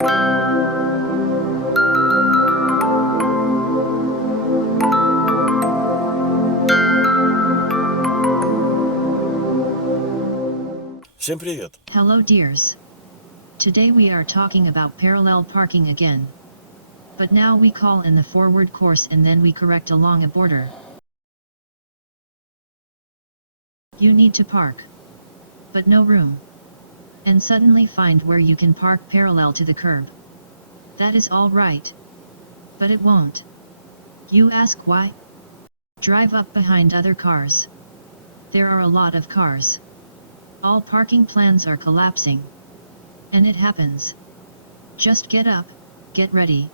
Всем привет! Hello dears. Today we are talking about parallel parking again. But now we call in the forward course and then we correct along a border. You need to park, but no room. And suddenly find where you can park parallel to the curb. That is all right. But it won't. You ask why? Drive up behind other cars. There are a lot of cars. All parking plans are collapsing. And it happens. Just get up, get ready.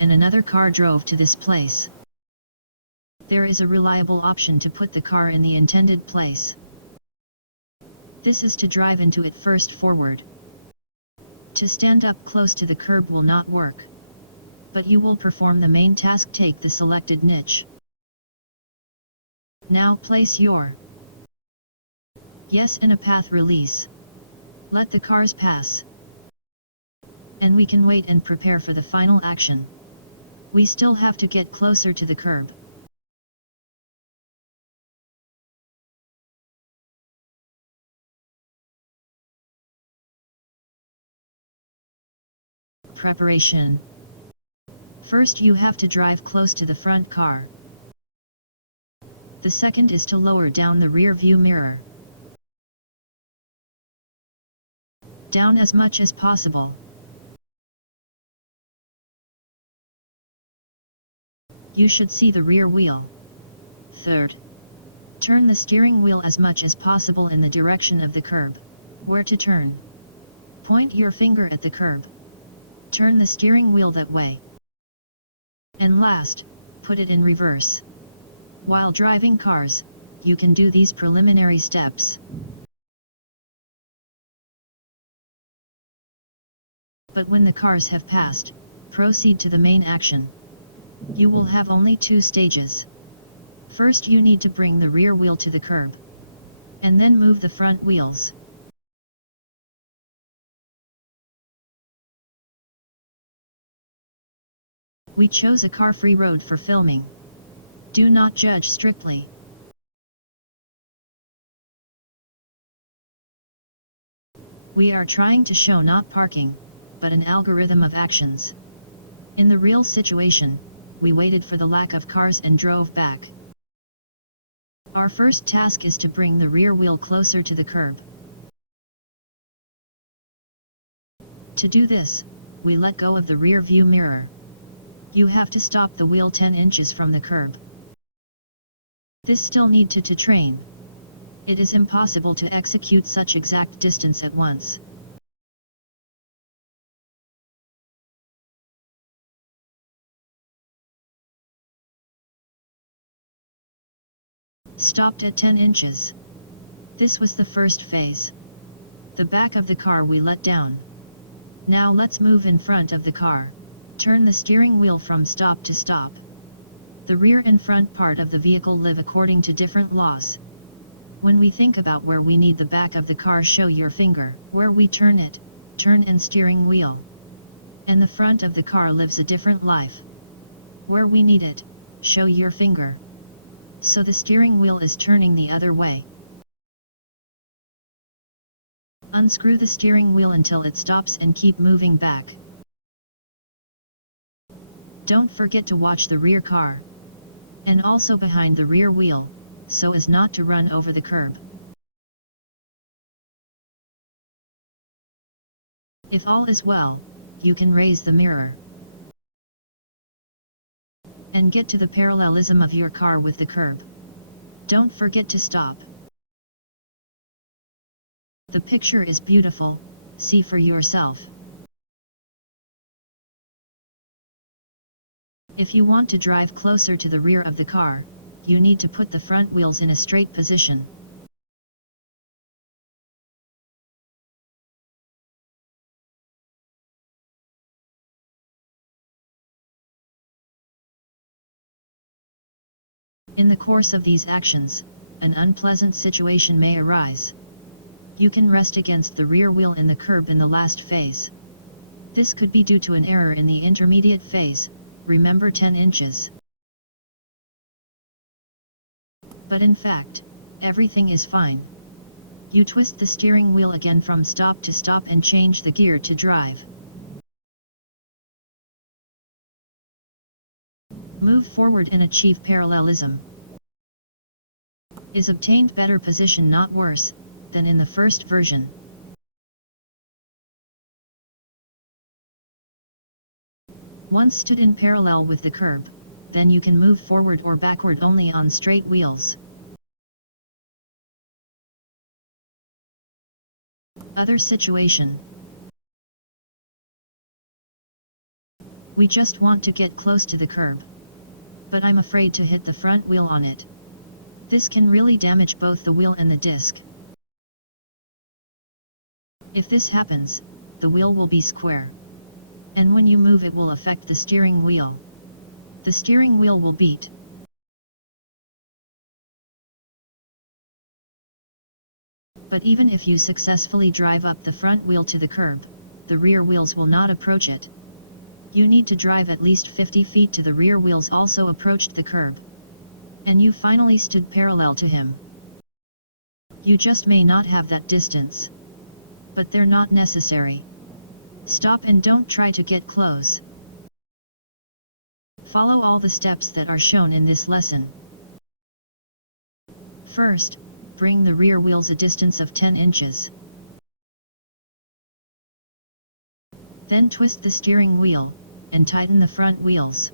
And another car drove to this place. There is a reliable option to put the car in the intended place. This is to drive into it first forward. To stand up close to the curb will not work. But you will perform the main task, take the selected niche. Now place your yes in a path release. Let the cars pass. And we can wait and prepare for the final action. We still have to get closer to the curb. Preparation. First you have to drive close to the front car. The second is to lower down the rear view mirror. Down as much as possible. You should see the rear wheel. Third, turn the steering wheel as much as possible in the direction of the curb. Where to turn? Point your finger at the curb. Turn the steering wheel that way. And last, put it in reverse. While driving cars, you can do these preliminary steps. But when the cars have passed, proceed to the main action. You will have only 2 stages. First you need to bring the rear wheel to the curb. And then move the front wheels. We chose a car-free road for filming. Do not judge strictly. We are trying to show not parking, but an algorithm of actions. In the real situation, we waited for the lack of cars and drove back. Our first task is to bring the rear wheel closer to the curb. To do this, we let go of the rear view mirror. You have to stop the wheel 10 inches from the curb. This still need to train. It is impossible to execute such exact distance at once. Stopped at 10 inches. This was the first phase. The back of the car we let down. Now let's move in front of the car. Turn the steering wheel from stop to stop. The rear and front part of the vehicle live according to different laws. When we think about where we need the back of the car, show your finger. Where we turn it, turn and steering wheel. And the front of the car lives a different life. Where we need it, show your finger. So the steering wheel is turning the other way. Unscrew the steering wheel until it stops and keep moving back. Don't forget to watch the rear car. And also behind the rear wheel, so as not to run over the curb. If all is well, you can raise the mirror. And get to the parallelism of your car with the curb. Don't forget to stop. The picture is beautiful, see for yourself. If you want to drive closer to the rear of the car, you need to put the front wheels in a straight position. In the course of these actions, an unpleasant situation may arise. You can rest against the rear wheel in the curb in the last phase. This could be due to an error in the intermediate phase, remember 10 inches. But in fact, everything is fine. You twist the steering wheel again from stop to stop and change the gear to drive. Move forward and achieve parallelism. Is obtained better position not worse than in the first version. Once stood in parallel with the curb, then you can move forward or backward only on straight wheels. Other situation. We just want to get close to the curb. But I'm afraid to hit the front wheel on it. This can really damage both the wheel and the disc. If this happens, the wheel will be square. And when you move it will affect the steering wheel. The steering wheel will beat. But even if you successfully drive up the front wheel to the curb, the rear wheels will not approach it. You need to drive at least 50 feet to the rear wheels also approached the curb. And you finally stood parallel to him. You just may not have that distance. But they're not necessary. Stop and don't try to get close. Follow all the steps that are shown in this lesson. First, bring the rear wheels a distance of 10 inches. Then twist the steering wheel, and tighten the front wheels.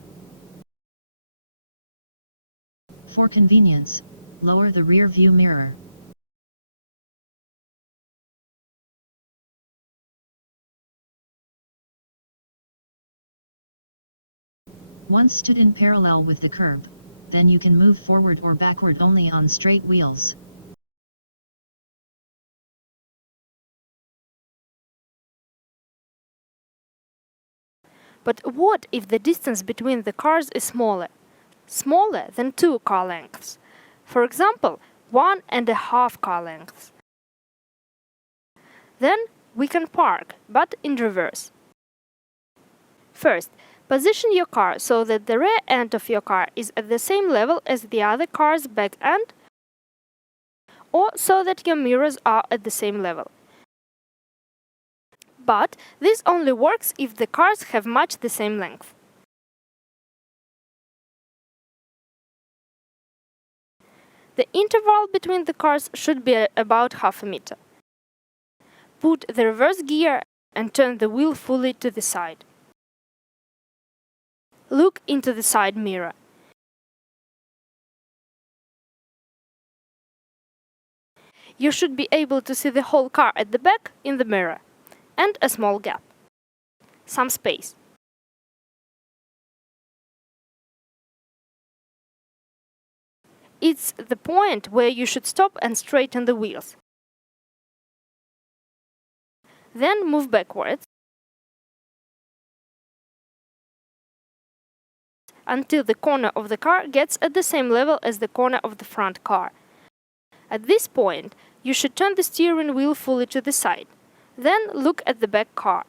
For convenience, lower the rear view mirror. Once stood in parallel with the curb, then you can move forward or backward only on straight wheels. But what if the distance between the cars is smaller? Smaller than 2 car lengths. For example, 1.5 car lengths. Then we can park, but in reverse. First, position your car so that the rear end of your car is at the same level as the other car's back end, or so that your mirrors are at the same level. But this only works if the cars have much the same length. The interval between the cars should be about half a meter. Put the reverse gear and turn the wheel fully to the side. Look into the side mirror. You should be able to see the whole car at the back in the mirror, and a small gap. Some space. It's the point where you should stop and straighten the wheels. Then move backwards until the corner of the car gets at the same level as the corner of the front car. At this point, you should turn the steering wheel fully to the side. Then look at the back car.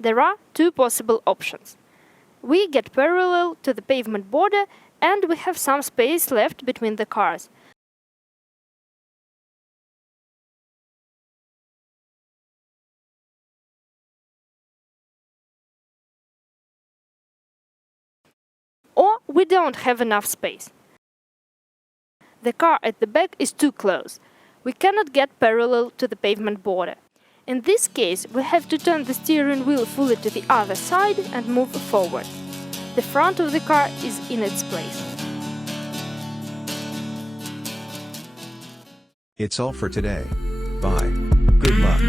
There are 2 possible options. We get parallel to the pavement border and we have some space left between the cars. Or we don't have enough space. The car at the back is too close. We cannot get parallel to the pavement border. In this case, we have to turn the steering wheel fully to the other side and move forward. The front of the car is in its place. It's all for today. Bye. Good luck.